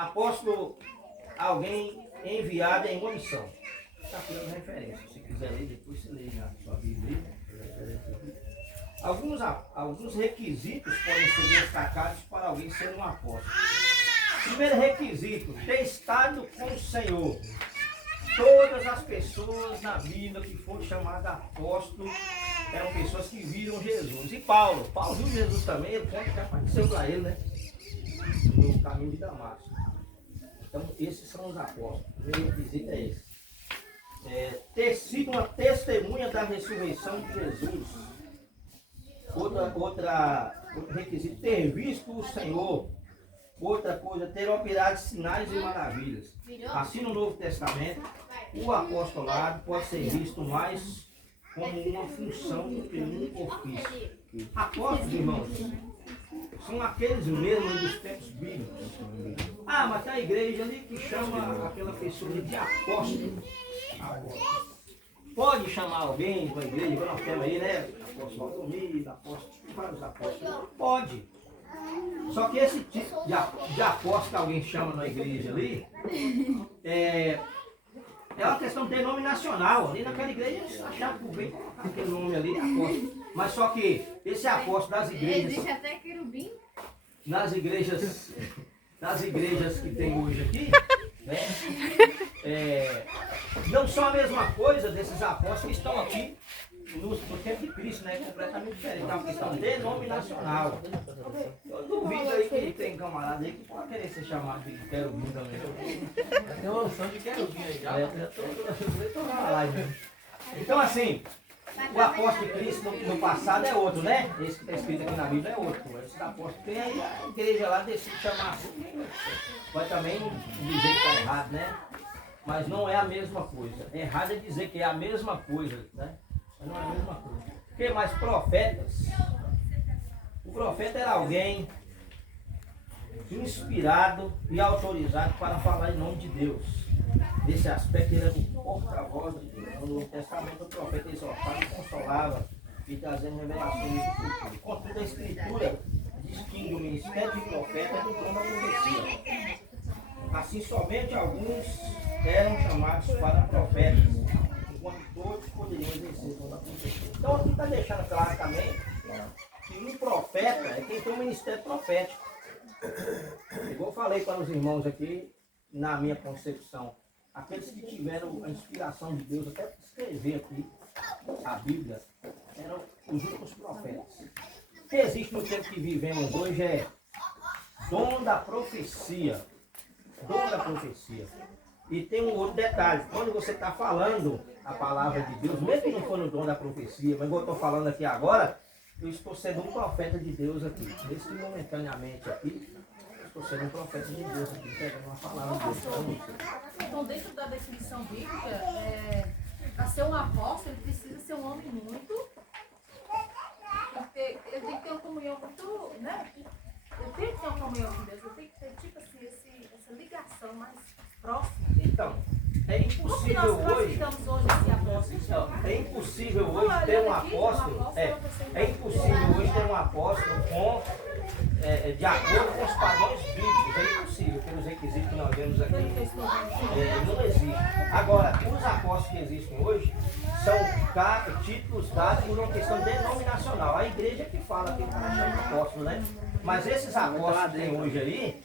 apóstolo, alguém enviado em uma missão. Está tirando referência. Se quiser ler, depois você lê na sua Bíblia. Alguns requisitos podem ser destacados para alguém ser um apóstolo. Primeiro requisito, ter estado com o Senhor. Todas as pessoas na Bíblia que foram chamadas apóstolos eram pessoas que viram Jesus. E Paulo viu Jesus também, ele conta que apareceu para ele, né? No caminho de Damasco. Então, esses são os apóstolos. O primeiro requisito é esse. Ter sido uma testemunha da ressurreição de Jesus. Outro requisito, ter visto o Senhor. Outra coisa, ter operado sinais e maravilhas. Assim no Novo Testamento, o apostolado pode ser visto mais como uma função do que um ofício. Apóstolos, irmãos, são aqueles mesmos dos tempos bíblicos. Ah, mas tem a igreja ali que chama aquela pessoa de apóstolo. Pode chamar alguém para a igreja, que nós temos aí, né? Apóstolo Altomir, apóstolo, vários apóstolos. Pode. Só que esse tipo de apóstolo que alguém chama na igreja ali, é uma questão denominacional. Ali naquela igreja eles acharam por bem colocar aquele nome ali, apóstolo. Mas só que esse apóstolo das igrejas. Existe até querubim. Nas igrejas que tem hoje aqui, né, não são a mesma coisa desses apóstolos que estão aqui no tempo de Cristo, né? Completamente diferente. É uma questão denominacional. Eu duvido aí que tem camarada aí que pode querer ser chamado de querubim também. Tem uma noção de querubim aí já. Então assim, o apóstolo de Cristo no passado é outro, né? Esse que está escrito aqui na Bíblia é outro. Esse apóstolo tem aí a igreja lá decide chamar assim. Vai também dizer que está errado, né? Mas não é a mesma coisa. Errado é dizer que é a mesma coisa, né? Mas não é a mesma coisa. Porque mais profetas, o profeta era alguém inspirado e autorizado para falar em nome de Deus. Nesse aspecto ele era o porta-voz de Deus. No Novo Testamento o profeta exortava e consolava e trazendo revelações do futuro. Contudo, a Escritura distingue o ministério de profeta do dom da profecia. Assim, somente alguns eram chamados para profetas, enquanto todos poderiam exercer o dom da profecia. Então aqui está deixando claro também que um profeta é quem tem um ministério profético. Igual eu falei para os irmãos aqui, na minha concepção, aqueles que tiveram a inspiração de Deus até para escrever aqui a Bíblia, eram os últimos profetas. O que existe no tempo que vivemos hoje é dom da profecia. Dom da profecia. E tem um outro detalhe, quando você está falando a palavra de Deus, mesmo que não for no dom da profecia, mas igual eu estou falando aqui agora, eu estou sendo um profeta de Deus aqui. Nesse momentaneamente aqui, eu estou sendo um profeta de Deus aqui, pegando uma palavra de Deus para você. Então, dentro da definição bíblica, para ser um apóstolo, ele precisa ser um homem muito... Porque ele tem que ter uma comunhão muito... né? Eu tenho que ter uma comunhão com Deus, eu tenho que ter, tipo assim, essa ligação mais próxima. Então, é impossível hoje... É impossível hoje ter um apóstolo... É impossível hoje ter um apóstolo de acordo com os padrões bíblicos. É impossível, pelos requisitos que nós vemos aqui. Não existe. Agora, os apóstolos que existem hoje são títulos dados por uma questão denominacional. A igreja que fala que está achando apóstolo, né? Mas esses apóstolos que tem hoje aí,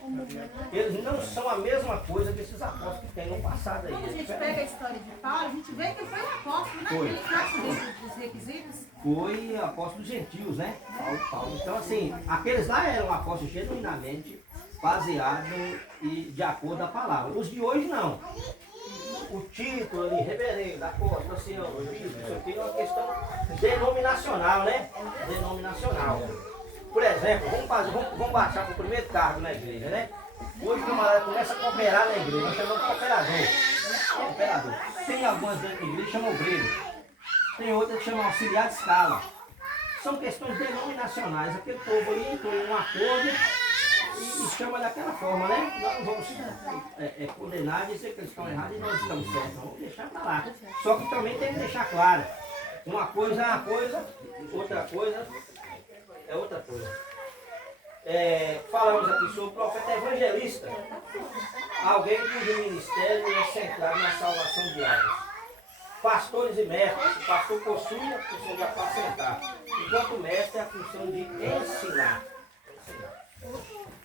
eles não são a mesma coisa que esses apóstolos que tem no passado aí. Quando a gente pega a história de Paulo, a gente vê que ele foi um apóstolo, né? Foi. Ele encaixa dentro dos requisitos. Foi apóstolo dos gentios, né? Paulo. Então, assim, aqueles lá eram apóstolos genuinamente baseados e de acordo com a palavra. Os de hoje não. O título ali, reverendo, apóstolo, ancião, isso aqui é uma questão denominacional, né? Denominacional. Por exemplo, vamos baixar para o primeiro cargo na igreja, né? Hoje o camarada começa a cooperar na igreja, nós chamamos de cooperador. Tem algumas dentro da igreja que chamam obreiro. Tem outras que chamam auxiliar de escala. São questões denominacionais. Aquele povo ali entrou em um acordo e chama daquela forma, né? Nós não vamos condenar e dizer que eles estão errados e nós estamos certos. Vamos deixar para lá. Só que também tem que deixar claro. Uma coisa é uma coisa, outra coisa é outra coisa. falamos aqui sobre o profeta evangelista, alguém cujo ministério é centrado na salvação de almas. Pastores e mestres, o pastor possui a função de apacentar, enquanto o mestre é a função de ensinar.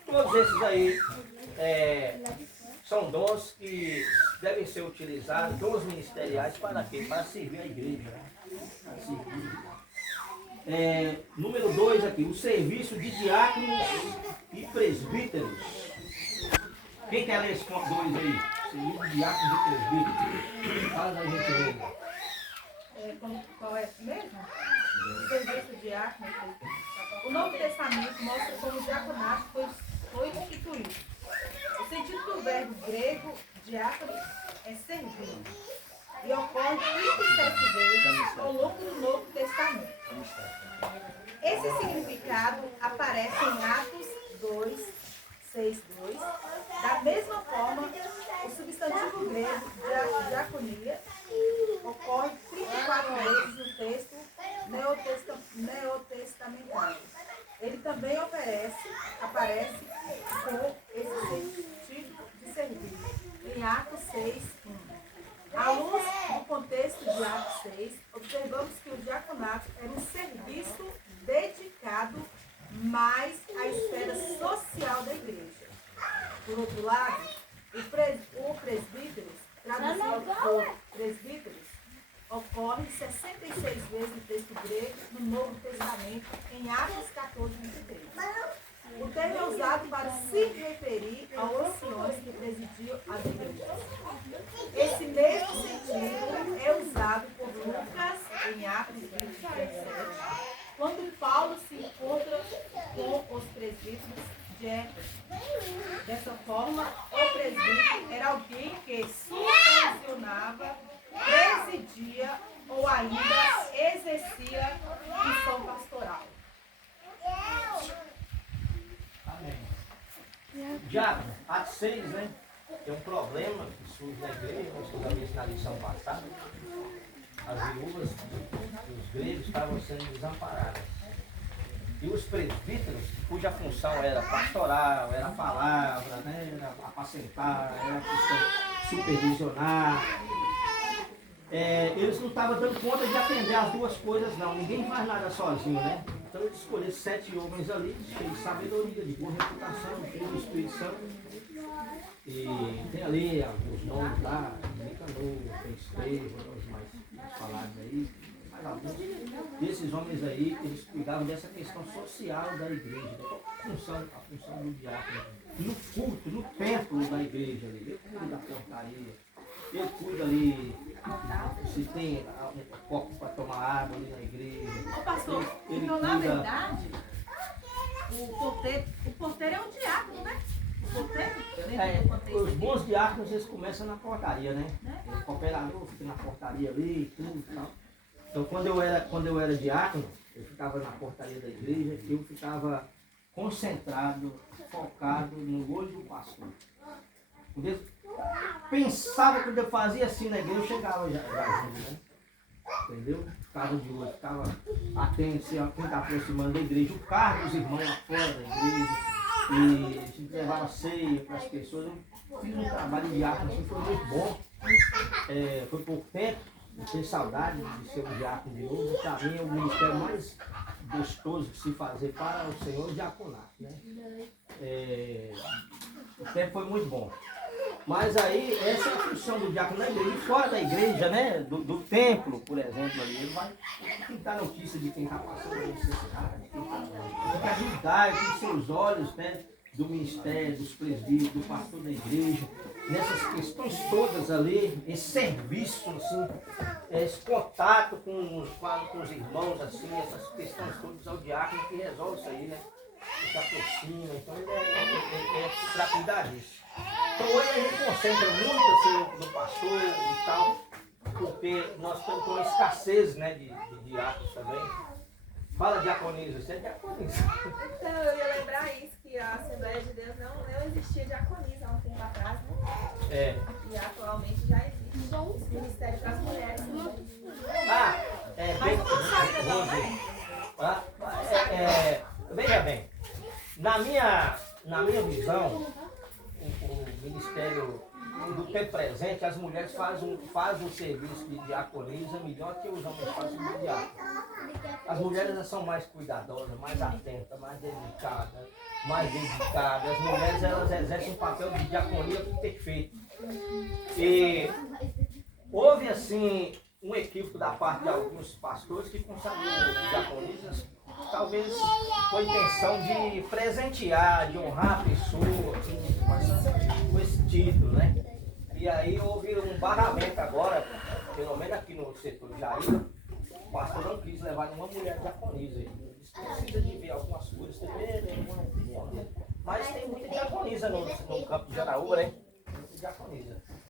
Todos esses aí são dons que devem ser utilizados, dons ministeriais, para quê? Para servir a igreja. Para servir. Número 2 aqui, o serviço de diáconos e presbíteros. Quem quer ler esse ponto 2 aí? Serviço de diáconos e presbíteros. Fala da gente aí. Qual é mesmo? O serviço de diácono. O Novo Testamento mostra como o diaconato foi instituído. O sentido do verbo grego diácono é servir. E ocorre 37 vezes ao longo do Novo Testamento. Esse significado aparece em Atos 2, 6, 2. Da mesma forma, o substantivo grego diaconia ocorre 34 vezes no texto neotestamentário. Ele também aparece com esse sentido de servir. Em Atos 6, 1. À luz do contexto de Atos 6, observamos que o diaconato era um serviço dedicado mais à esfera social da igreja. Por outro lado, o presbítero, traduzido por presbíteros, ocorre 66 vezes no texto grego no Novo Testamento, em Atos 14, 23. O termo é usado para se referir aos anciões que presidiam as igrejas. Esse mesmo sentido é usado por Lucas em Atos 20, 17, quando Paulo se encontra com os presbíteros de Éfeso. Dessa forma, o presbítero era alguém que supervisionava, presidia ou ainda exercia missão pastoral. Diácono, Atos 6, né? Tem um problema que surge na igreja, nós estudamos isso na lição passada. As viúvas dos gregos estavam sendo desamparadas. E os presbíteros, cuja função era pastoral, era a palavra, né? Era apacentar, era a questão supervisionar. Eles não estavam dando conta de atender as duas coisas, não. Ninguém faz nada sozinho, né? Então eles escolheram 7 homens ali, cheios de sabedoria, de boa reputação, cheios de Espírito Santo. E tem ali os nomes lá, Nicanor, tem Estevão, os mais falados aí, mais alguns. E esses homens aí, eles cuidavam dessa questão social da igreja, a função do diácono. No culto, no templo da igreja ali, ele cuida da portaria, ele cuida ali, se tem um copo para tomar água ali na igreja. Ô pastor, ele então cuida... na verdade, o porteiro é um diácono, né? O porteiro, os bons diáconos, eles começam na portaria, né? O operador fica na portaria ali e tudo e tal. Então quando eu era diácono, eu ficava na portaria da igreja, eu ficava concentrado, focado no olho do pastor. Quando eu pensava, quando eu fazia assim na igreja, eu chegava já né? Entendeu? Ficava de olho, ficava atento assim, a quem está aproximando da igreja, o carro dos irmãos lá fora da igreja, e a gente levava ceia para as pessoas. Eu fiz um trabalho de diácono, assim, foi muito bom. Foi pouco tempo, eu tenho saudade de ser um diácono de novo. Para mim é o ministério mais gostoso de se fazer para o Senhor, o diaconato, né? O tempo foi muito bom. Mas aí, essa é a função do diácono na igreja. E fora da igreja, né? Do templo, por exemplo, ali, ele vai dar notícia de quem está passando a necessidade, tem que ajudar com seus olhos, né? Do ministério, dos presbíteros, do pastor da igreja, nessas questões todas ali, esse serviço, assim, esse contato com os irmãos, assim, essas questões todas ao diácono que resolve isso aí, né? Que se aproxima, então ele é para cuidar disso. Então hoje a gente concentra muito assim, no pastor e tal, porque nós estamos com uma escassez, né, de diáconos também. Fala diaconisa, você é diaconisa. Então eu ia lembrar isso, que a Assembleia de Deus não existia diaconisa há um tempo atrás, né? E atualmente já existe o Ministério para as Mulheres. Veja bem, na na minha visão, o ministério do tempo presente, as mulheres fazem o serviço de diaconisa melhor que os homens fazem de diácono. As mulheres são mais cuidadosas, mais atentas, mais dedicadas, mais dedicadas. As mulheres elas exercem um papel de diaconia perfeito. E houve assim um equívoco da parte de alguns pastores que consagraram diaconisas, talvez com a intenção de presentear, de honrar a pessoa com esse título, né? E aí houve um barramento agora, pelo menos aqui no setor de Jair, o pastor não quis levar nenhuma mulher diaconisa. Ele precisa de ver algumas coisas também, mas tem muita diaconisa no campo de Jaraúba, né? Muita diaconisa.